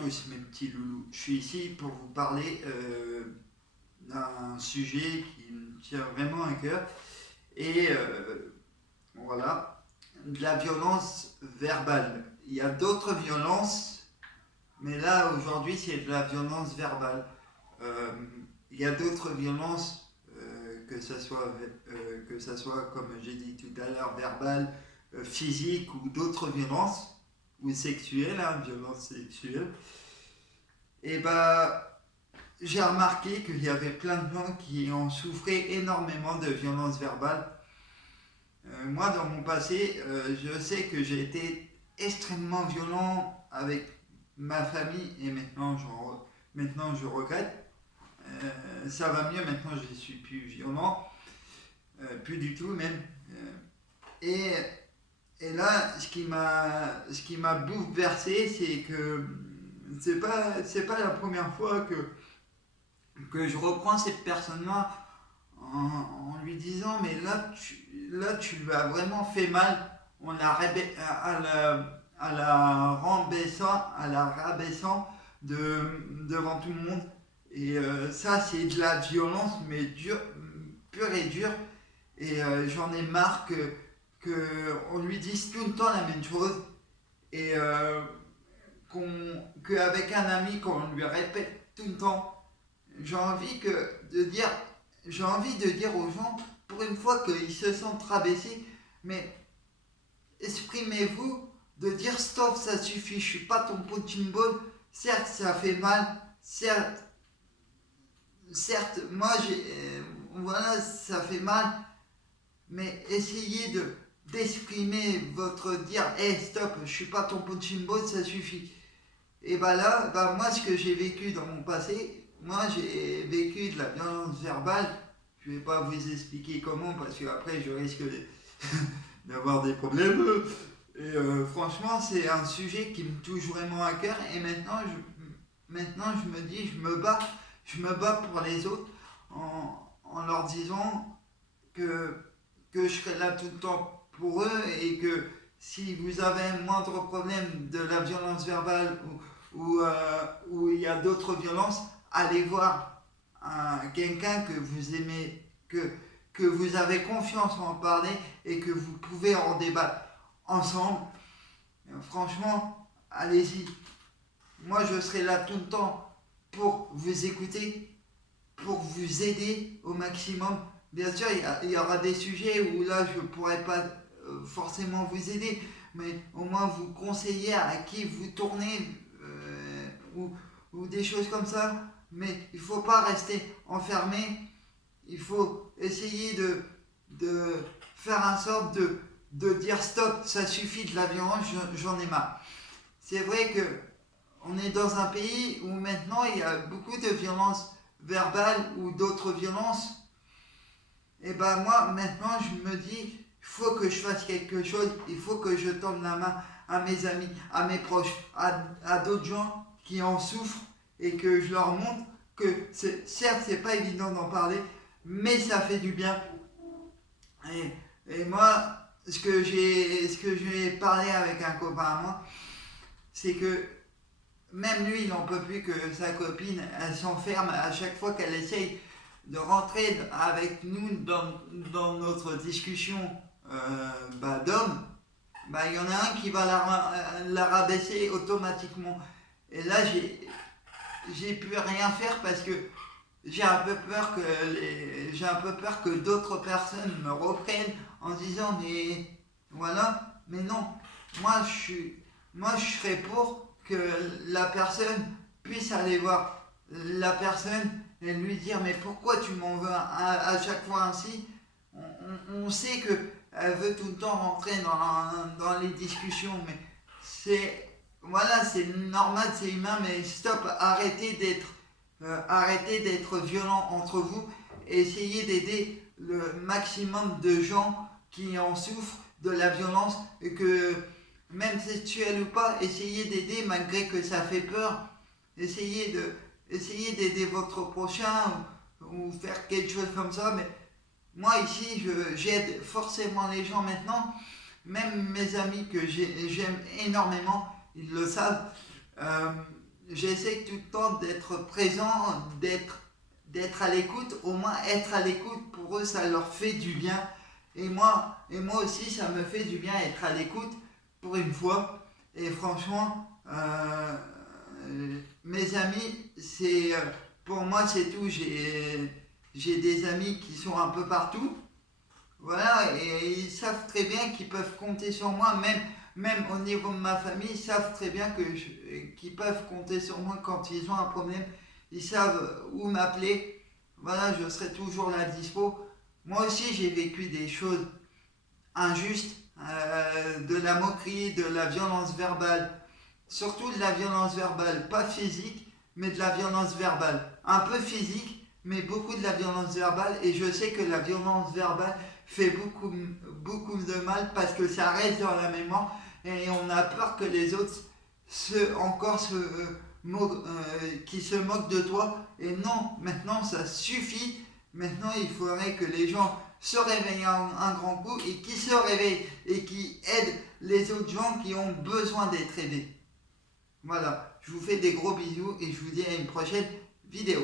tous mes petits loulous, je suis ici pour vous parler d'un sujet qui me tient vraiment à cœur et voilà, de la violence verbale. Il y a d'autres violences, mais là aujourd'hui c'est de la violence verbale. Euh, il y a d'autres violences, que ça soit comme j'ai dit tout à l'heure, verbale, physique ou d'autres violences, ou sexuelles, hein, violence sexuelle. Et bah, j'ai remarqué qu'il y avait plein de gens qui ont souffert énormément de violences verbales. Moi, dans mon passé, je sais que j'ai été extrêmement violent avec ma famille et maintenant je regrette. Ça va mieux, maintenant je ne suis plus violent, plus du tout même. Et, et là, ce qui m'a bouleversé, c'est que c'est pas la première fois que je reprends cette personne-là en lui disant mais là tu lui as vraiment fait mal en la rabaissant devant tout le monde. Et ça c'est de la violence mais pure et dure. Et j'en ai marre que on lui dise tout le temps la même chose et qu'avec un ami qu'on lui répète tout le temps. J'ai envie j'ai envie de dire aux gens, pour une fois qu'ils se sentent rabaissés, mais exprimez-vous, de dire stop, ça suffit, je suis pas ton punching ball. Certes, ça fait mal, certes, moi voilà, ça fait mal, mais essayez d'exprimer votre dire, hey stop, je suis pas ton punching ball, ça suffit. Et bah là, bah moi ce que j'ai vécu dans mon passé, moi j'ai vécu de la violence verbale. Je vais pas vous expliquer comment parce que après je risque d'avoir des problèmes. Et franchement c'est un sujet qui me touche vraiment à cœur. Et maintenant je me dis, je me bats pour les autres en leur disant que, que je serai là tout le temps pour eux et que si vous avez un moindre problème de la violence verbale ou il y a d'autres violences, allez voir quelqu'un que vous aimez, que vous avez confiance en parler et que vous pouvez en débattre ensemble. Franchement, allez-y. Moi, je serai là tout le temps pour vous écouter, pour vous aider au maximum. Bien sûr, il y aura des sujets où là, je ne pourrai pas forcément vous aider, mais au moins vous conseiller à qui vous tournez ou des choses comme ça. Mais il ne faut pas rester enfermé, il faut essayer de faire en sorte de dire stop, ça suffit de la violence, j'en ai marre. C'est vrai que on est dans un pays où maintenant il y a beaucoup de violences verbales ou d'autres violences. Et ben moi maintenant je me dis, il faut que je fasse quelque chose, il faut que je tende la main à mes amis, à mes proches, à d'autres gens qui en souffrent et que je leur montre que certes c'est pas évident d'en parler, mais ça fait du bien. Et moi, ce que j'ai parlé avec un copain à moi, c'est que même lui, il n'en peut plus que sa copine, elle s'enferme à chaque fois qu'elle essaye de rentrer avec nous dans notre discussion d'hommes. Bah, il y en a un qui va la rabaisser automatiquement. Et là, j'ai pu rien faire parce que j'ai un peu peur que d'autres personnes me reprennent en disant mais voilà, mais non, moi je serais pour que la personne puisse aller voir la personne et lui dire mais pourquoi tu m'en veux à chaque fois ainsi. On sait que elle veut tout le temps rentrer dans les discussions, mais c'est normal, c'est humain, mais stop, arrêtez d'être violent entre vous et essayez d'aider le maximum de gens qui en souffrent de la violence et que même sexuelle ou pas, essayez d'aider malgré que ça fait peur. Essayez d'aider votre prochain ou faire quelque chose comme ça. Mais moi ici, j'aide forcément les gens maintenant. Même mes amis que j'aime énormément, ils le savent. j'essaie tout le temps d'être présent, d'être à l'écoute, au moins être à l'écoute, pour eux ça leur fait du bien. Et moi aussi ça me fait du bien être à l'écoute pour une fois. Et franchement, mes amis, pour moi c'est tout. J'ai des amis qui sont un peu partout. Voilà, et ils savent très bien qu'ils peuvent compter sur moi, même au niveau de ma famille, ils savent très bien qu'ils peuvent compter sur moi quand ils ont un problème. Ils savent où m'appeler. Voilà, je serai toujours là dispo. Moi aussi, j'ai vécu des choses injustes, de la moquerie, de la violence verbale. Surtout de la violence verbale, pas physique, mais de la violence verbale. Un peu physique, mais beaucoup de la violence verbale. Et je sais que la violence verbale fait beaucoup de mal parce que ça reste dans la mémoire et on a peur que les autres qui se moquent de toi. Et non, maintenant ça suffit. Maintenant il faudrait que les gens se réveillent un grand coup et qui se réveillent et qui aident les autres gens qui ont besoin d'être aidés. Voilà, je vous fais des gros bisous et je vous dis à une prochaine vidéo.